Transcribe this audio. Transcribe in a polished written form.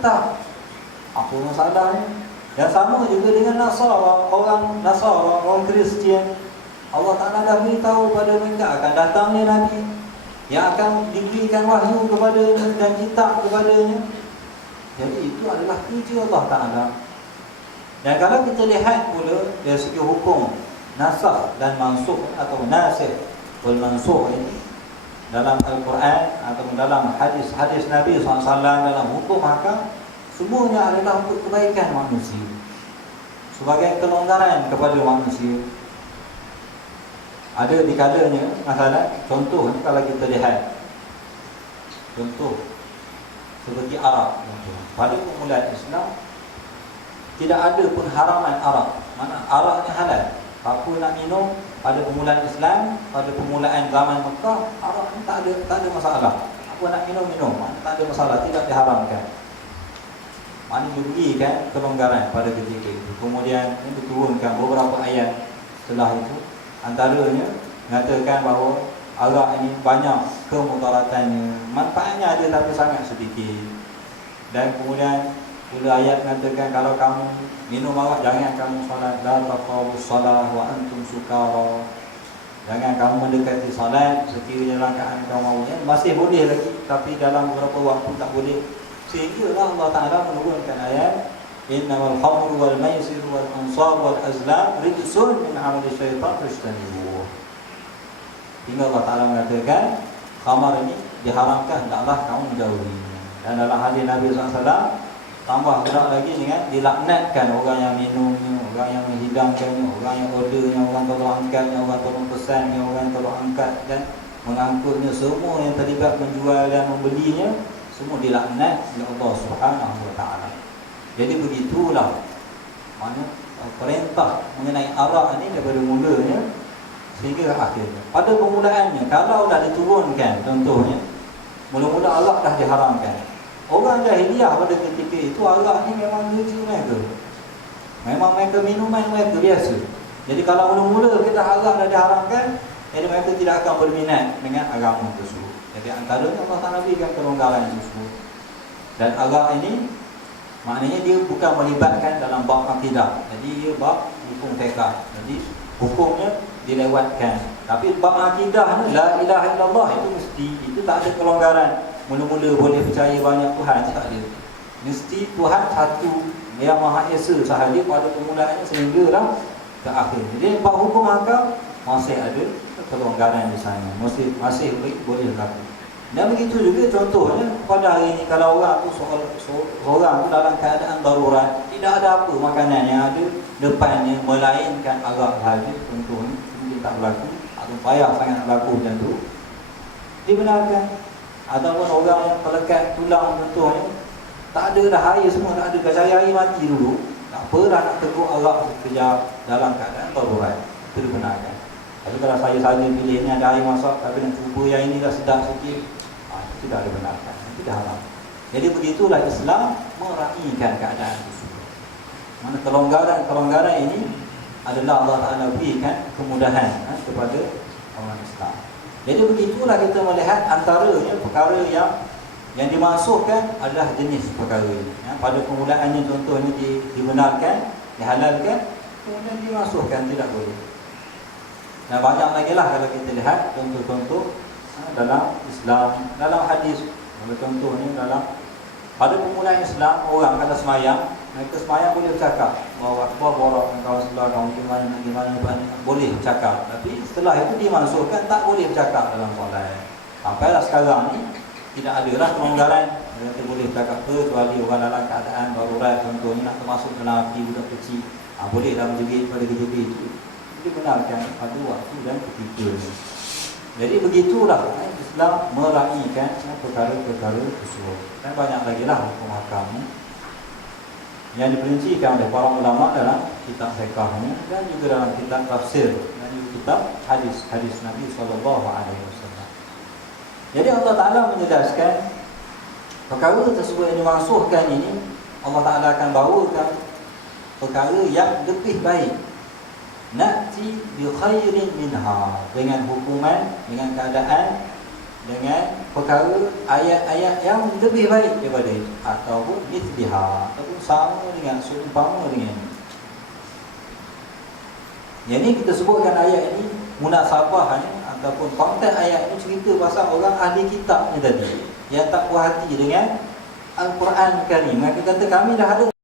kitab. Apa masalahnya? Dan sama juga dengan Nasara, orang Nasara, orang Kristian. Allah Ta'ala dah beritahu pada mereka akan datangnya Nabi yang akan diberikan wahyu kepadanya dan kitab kepadanya. Jadi itu adalah kerja Allah Ta'ala. Dan kalau kita lihat pula dari segi hukum nasakh dan mansukh atau nasikh wal mansukh ini dalam Al-Quran atau dalam hadis-hadis Nabi SAW, dalam hukum hakam, semuanya adalah untuk kebaikan manusia, sebagai kelonggaran kepada manusia. Ada di kalanya masalah, contoh kalau kita lihat contoh seperti arak, pada permulaan Islam tidak ada pengharaman arak. Mana arak ni halal. Apa nak minum pada permulaan Islam, pada permulaan zaman Mekah, arak ni tak ada masalah. Apa nak minum, tak ada masalah, tidak diharamkan. Mana diberikan kelonggaran pada ketika itu. Kemudian diturunkan beberapa ayat setelah itu, antaranya mengatakan bahawa arak ini banyak kemudaratannya, manfaatnya ada tapi sangat sedikit. Dan kemudian pula ayat mengatakan kalau kamu minum arak, jangan kamu solat, la taqrabus salah wa antum sukara. Jangan kamu mendekati solat sekiranya rakaat kamu masih boleh lagi, tapi dalam beberapa waktu tak boleh. Sehinggalah Allah Ta'ala menurunkan ayat innamal khamru wal maisir wal ansab wal azlam rijsun min amali syaitan fajtanibuh. Hingga Allah Ta'ala mengatakan khamar ini diharamkan, hendaklah kamu menjauhi. Dan dalam hadis Nabi SAW tambah berat lagi dengan dilaknatkan orang yang minumnya, orang yang menghidangkannya, orang yang ordernya, orang tolong angkatnya, orang tolong pesannya, orang yang tolong angkat dan mengangkutnya, semua yang terlibat menjual dan membelinya, semua dilaknat oleh Allah Subhanahu Wa Taala. Jadi begitulah mana perintah mengenai arak ini daripada mulanya sehingga akhirnya. Pada permulaannya kalau dah diturunkan, contohnya mula-mula arak dah diharamkan. Orang jahiliah pada ketika itu arak ni memang kerja mereka. Memang mereka minuman mereka biasa. Jadi kalau mula-mula kita arak dah diharamkan, jadi mereka tidak akan berminat dengan agama tersebut. Jadi antaranya Allah Ta'ala berikan kelonggaran tersebut. Dan arak ini maknanya dia bukan melibatkan dalam bab akidah. Jadi dia bab hukum fiqh. Jadi hukumnya dilewatkan. Tapi bab akidah ni la ilaha illallah itu mesti, itu tak ada kelonggaran. Mula-mula boleh percaya banyak Tuhan, tak ada. Mesti Tuhan satu yang Maha Esa sahaja pada permulaannya sehinggalah ke akhir. Jadi bab hukum hakam masih ada kelonggaran di sana, masih boleh berlaku. Dan begitu juga contohnya pada hari ini kalau orang tu seorang tu dalam keadaan darurat, tidak ada apa makanan yang ada depannya melainkan arak sahaja, contohnya mungkin tak berlaku atau payah sangat berlaku macam tu, dibenarkan. Ataupun orang yang terlekat tulang contohnya, tak ada dah air semua, tak ada, cari air mati dulu, tak pernah nak tegur arak sekejap dalam keadaan darurat, itu dibenarkan. Tapi kalau saya pilih ni ada air masak, tapi nak cuba yang ini dah sedap sikit, itu dah dibenarkan, itu dah haram. Jadi begitulah Islam meraihkan keadaan tersebut. Mana kelonggaran ini adalah Allah Ta'ala berikan kemudahan kepada orang Islam. Jadi begitulah kita melihat antaranya perkara yang dimasukkan adalah jenis perkara ini. Pada permulaannya contohnya dibenarkan, dihalalkan, kemudian dimasukkan, tidak boleh. Dan banyak lagi lah kalau kita lihat contoh-contoh dalam Islam, dalam hadis. Contohnya pada permulaan Islam, orang kata semayang, mereka semayang boleh bercakap, bahawa akbar borak dengan kawan sebelah, kawan gimana, boleh bercakap. Tapi setelah itu dimasukkan tak boleh bercakap dalam solat. Sampailah sekarang ni tidak ada lah kelonggaran, mereka boleh bercakap kecuali orang dalam keadaan darurat, contohnya nak termasuk dalam api budak kecil, boleh dah menjegit pada kejadian itu. Dibenarkan pada waktu dan ketika. Jadi begitulah Islam meraihkan perkara-perkara tersebut. Dan banyak lagi lah hukum hakamnya yang diperincikan oleh para ulama dalam kitab fiqhnya dan juga dalam kitab tafsir dan juga kitab hadis Nabi SAW. Jadi Allah Ta'ala menjelaskan perkara tersebut yang dimaksudkan ini, Allah Ta'ala akan bawakan perkara yang lebih baik. Na'ti bi khairin minha, dengan hukuman, dengan keadaan dengan perkara ayat-ayat yang lebih baik daripada itu, ataupun mithliha, ataupun sama dengan, seumpama dengan ini. Yang ni kita sebutkan ayat ini munasabahnya ataupun konteks ayat ini cerita pasal orang ahli kitab ni tadi yang tak puas hati dengan Al-Quran Karim. Mereka kata kami dah ada